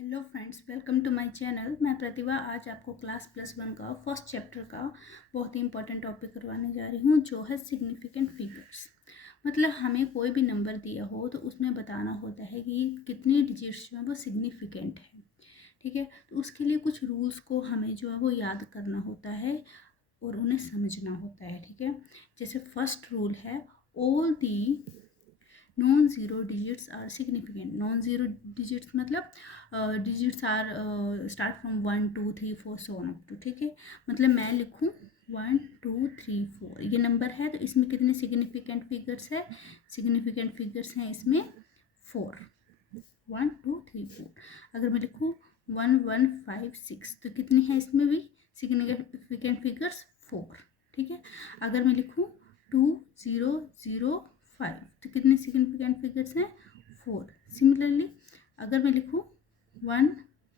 Hello friends, welcome to my channel. मैं प्रतिभा आज आपको क्लास +1 का फर्स्ट चैप्टर का बहुत ही इंपॉर्टेंट टॉपिक करवाने जा रही हूँ, जो है सिग्निफिकेंट फिगर्स। मतलब हमें कोई भी नंबर दिया हो तो उसमें बताना होता है कि कितनी डिजिट्स जो है वो सिग्निफिकेंट है। ठीक है, तो उसके लिए कुछ रूल्स को हमें जो है वो याद करना होता है और उन्हें समझना होता है। ठीक है, जैसे फर्स्ट रूल है, all the non zero digits are significant. Non zero digits मतलब digits are start from 1 2 3 4 so on up to. ठीक है, मतलब मैं लिखूँ 1 2 3 4 ये नंबर है, तो इसमें कितने सिग्निफिकेंट फिगर्स है? सिग्निफिकेंट फिगर्स हैं इसमें 4, 1 2 3 4। अगर मैं लिखूँ 1 1 5 6 तो कितनी है इसमें भी सिग्निफिकेंट फिगर्स? 4। ठीक है, अगर मैं लिखूँ 2 0 0 5 तो कितने सिग्निफिकेंट फिगर्स हैं? 4। सिमिलरली अगर मैं लिखूँ 1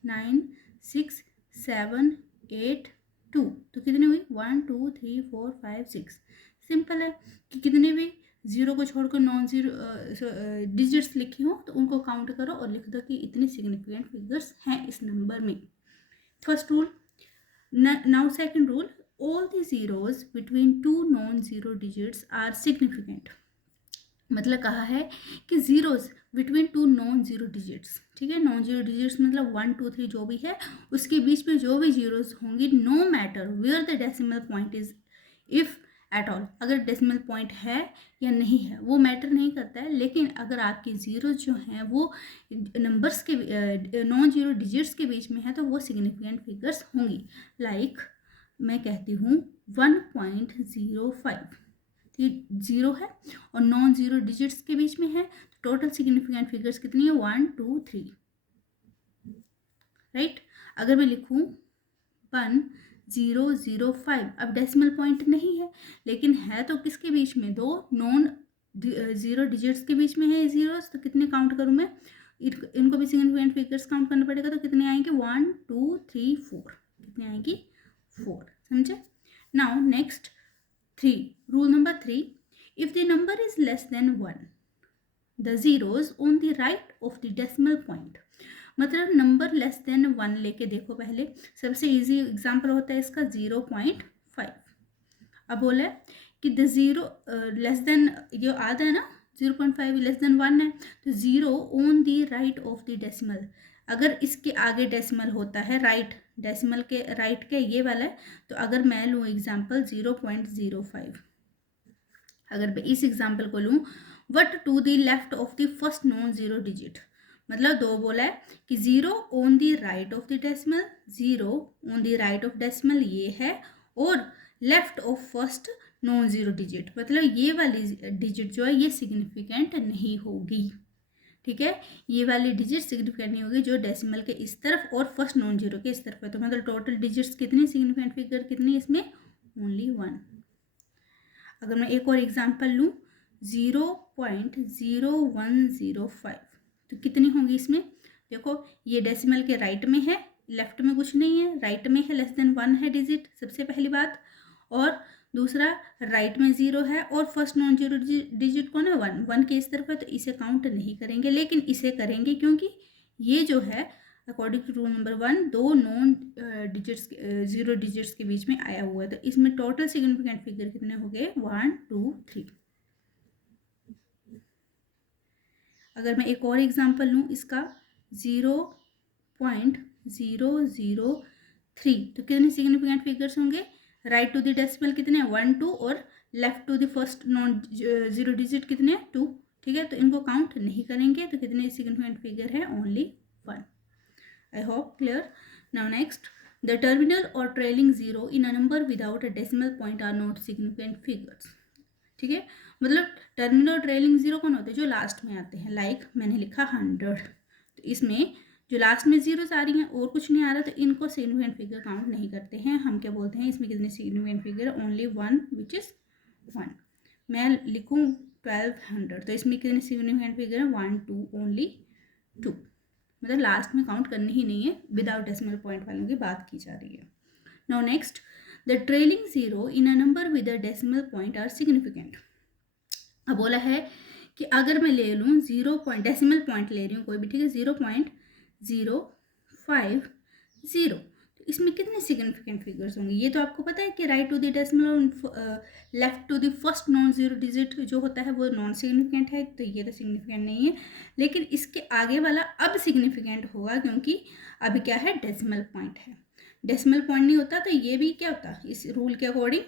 9 6 7 8 2 तो कितनी हुई? 1 2 3 4 5 6। सिंपल है कि कितने भी जीरो को छोड़कर नॉन जीरो डिजिट्स लिखी हो तो उनको काउंट करो और लिख दो कि इतनी सिग्निफिकेंट फिगर्स हैं इस नंबर में। First rule. Now second rule, all the zeros between two non-zero digits are significant। मतलब कहा है कि zeros between two non zero digits. ठीक है, नॉन जीरो डिजिट्स मतलब 1 2 3 जो भी है उसके बीच में जो भी जीरोस होंगी, no matter where the decimal point is, if at all, अगर डेसिमल पॉइंट है या नहीं है वो मैटर नहीं करता है, लेकिन अगर आपके जीरो जो हैं वो नंबर्स के नॉन जीरो डिजिट्स के बीच में है तो वो सिग्निफिकेंट फिगर्स होंगी। लाइक मैं कहती हूँ 1.05, ये जीरो है और नॉन जीरो डिजिट्स के बीच में है, तो टोटल सिग्निफिकेंट फिगर्स कितनी है? 1 2 3। राइट, अगर मैं लिखूँ 1005, अब डेसिमल पॉइंट नहीं है लेकिन है तो किसके बीच में? दो नॉन जीरो डिजिट्स के बीच में है जीरोस, तो कितने काउंट करूँ मैं? इनको भी सिग्निफिकेंट फिगर्स काउंट करना पड़ेगा, तो कितने आएंगे? 1 2 3 4। कितने आएंगी? 4। समझे? Now next 3, rule number 3, if the number is less than 1, the zeros on the right of the decimal point। मतलब नंबर लेस देन 1 लेके देखो। पहले सबसे इजी एग्जांपल होता है इसका 0.5। अब बोला है कि द जीरो लेस देन, ये आता है ना 0.5 लेस देन 1 है, तो zero on the right of the decimal. अगर इसके आगे डेसिमल होता है, राइट डेसिमल के राइट के ये वाला है, तो अगर मैं लूँ एग्जांपल 0.05, अगर मैं इस एग्जाम्पल को लूँ, what to the left of the first non zero digit, मतलब दो बोला है कि zero on the right of the decimal, zero on the right of decimal ये है, और left of first non zero digit, मतलब ये वाली डिजिट जो है ये सिग्निफिकेंट नहीं होगी। ठीक है, ये वाली डिजिट सिग्निफिकेंट नहीं होगी जो डेसिमल के इस तरफ और फर्स्ट नॉन जीरो के इस तरफ है। तो मतलब टोटल डिजिट्स कितनी सिग्निफिकेंट फिगर कितनी इसमें? ओनली 1। अगर मैं एक और एग्जांपल लूँ 0.0105 तो कितनी होंगी इसमें? देखो ये डेसिमल के राइट में है, लेफ्ट में कुछ नहीं है, राइट में है लेस देन 1 है डिजिट, सबसे पहली बात, और दूसरा राइट में 0 है और फर्स्ट नॉन जीरो डिजिट कौन है? 1। 1 के इस तरफ है तो इसे काउंट नहीं करेंगे, लेकिन इसे करेंगे क्योंकि ये जो है अकॉर्डिंग टू रूल नंबर 1 दो नॉन डिजिट्स जीरो डिजिट्स के बीच में आया हुआ है, तो इसमें टोटल सिग्निफिकेंट फिगर कितने हो गए? 1 2 3। अगर मैं एक और एग्जांपल लूँ इसका 0.003 तो कितने सिग्निफिकेंट फिगर्स होंगे? राइट टू द डेसिमल कितने? 1 2, और left to the first non zero digit कितने? 2। ठीक है, तो इनको काउंट नहीं करेंगे, तो कितने सिग्निफिकेंट फिगर है? Only 1। I hope clear. Now next, the terminal or trailing zero in a number without a decimal point are not significant figures। ठीक है, मतलब टर्मिनल और ट्रेलिंग जीरो कौन होते हैं? जो लास्ट में आते हैं। लाइक मैंने लिखा 100, तो इसमें जो लास्ट में जीरोस आ रही हैं और कुछ नहीं आ रहा, तो इनको सिग्निफिकेंट फिगर काउंट नहीं करते हैं। हम क्या बोलते हैं इसमें कितने significant figure? Only 1 which is 1। मैं लिखूँ 1200 तो इसमें कितने सिग्निफिकेंट फिगर है? 1 2, ओनली 2। मतलब लास्ट में काउंट करनी ही नहीं है, विदाउट डेसिमल पॉइंट वालों की बात की जा रही है। Now next, the trailing zero in a number with a decimal point are significant. अब बोला है कि अगर मैं ले लूँ 0 पॉइंट, डेसिमल पॉइंट ले रही हूँ कोई भी, ठीक है, 0.001 5 0। तो इसमें कितने सिग्निफिकेंट फिगर्स होंगे? ये तो आपको पता है कि राइट टू द डेसिमल और left to the first non zero digit जो होता है वो नॉन सिग्निफिकेंट है, तो ये तो सिग्निफिकेंट नहीं है। लेकिन इसके आगे वाला अब सिग्निफिकेंट होगा, क्योंकि अभी क्या है, डेसिमल पॉइंट है। डेसिमल पॉइंट नहीं होता तो ये भी क्या होता, इस रूल के अकॉर्डिंग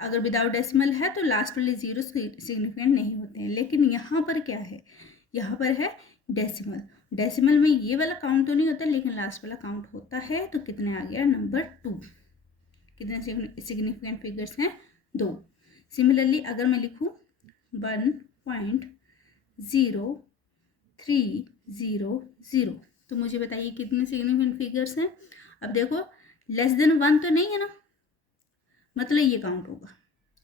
अगर विदाउट डेसिमल है तो लास्ट वाले जीरो सिग्निफिकेंट नहीं होते हैं। लेकिन यहाँ पर क्या है, यहाँ पर है डेसिमल। डेसिमल में ये वाला काउंट तो नहीं होता, लेकिन लास्ट वाला काउंट होता है। तो कितने आ गया, नंबर 2। कितने सिग्निफिकेंट फिगर्स हैं, 2। सिमिलरली अगर मैं लिखूँ 1.0300, तो मुझे बताइए कितने सिग्निफिकेंट फिगर्स हैं। अब देखो लेस देन 1 तो नहीं है ना, मतलब ये काउंट होगा,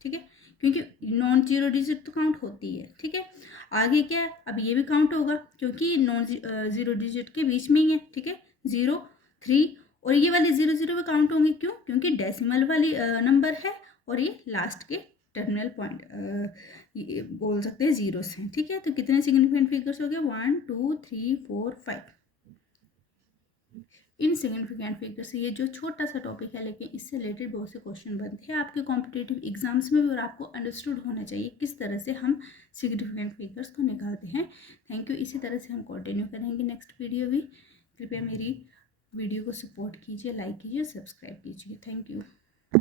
ठीक है, क्योंकि नॉन जीरो डिजिट तो काउंट होती है, ठीक है। आगे क्या है, अब ये भी काउंट होगा क्योंकि नॉन जीरो डिजिट के बीच में ही है, ठीक है, 0 3, और ये वाले 0 0 भी काउंट होंगे, क्यों, क्योंकि डेसिमल वाली नंबर है और ये लास्ट के टर्मिनल पॉइंट बोल सकते हैं जीरोस हैं, ठीक है। तो कितने सिग्निफिकेंट फिगर्स हो गए, 1 2 3 4 5 इनसिग्निफिकेंट फिगर्स। ये जो छोटा सा टॉपिक है, लेकिन इससे रिलेटेड बहुत से क्वेश्चन बनते हैं आपके कॉम्पिटेटिव एग्जाम्स में भी, और आपको अंडरस्टूड होना चाहिए किस तरह से हम सिग्निफिकेंट फिगर्स को निकालते हैं। Thank you. इसी तरह से हम कंटिन्यू करेंगे नेक्स्ट वीडियो भी। कृपया मेरी वीडियो को सपोर्ट कीजिए, लाइक कीजिए, सब्सक्राइब कीजिए। Thank you.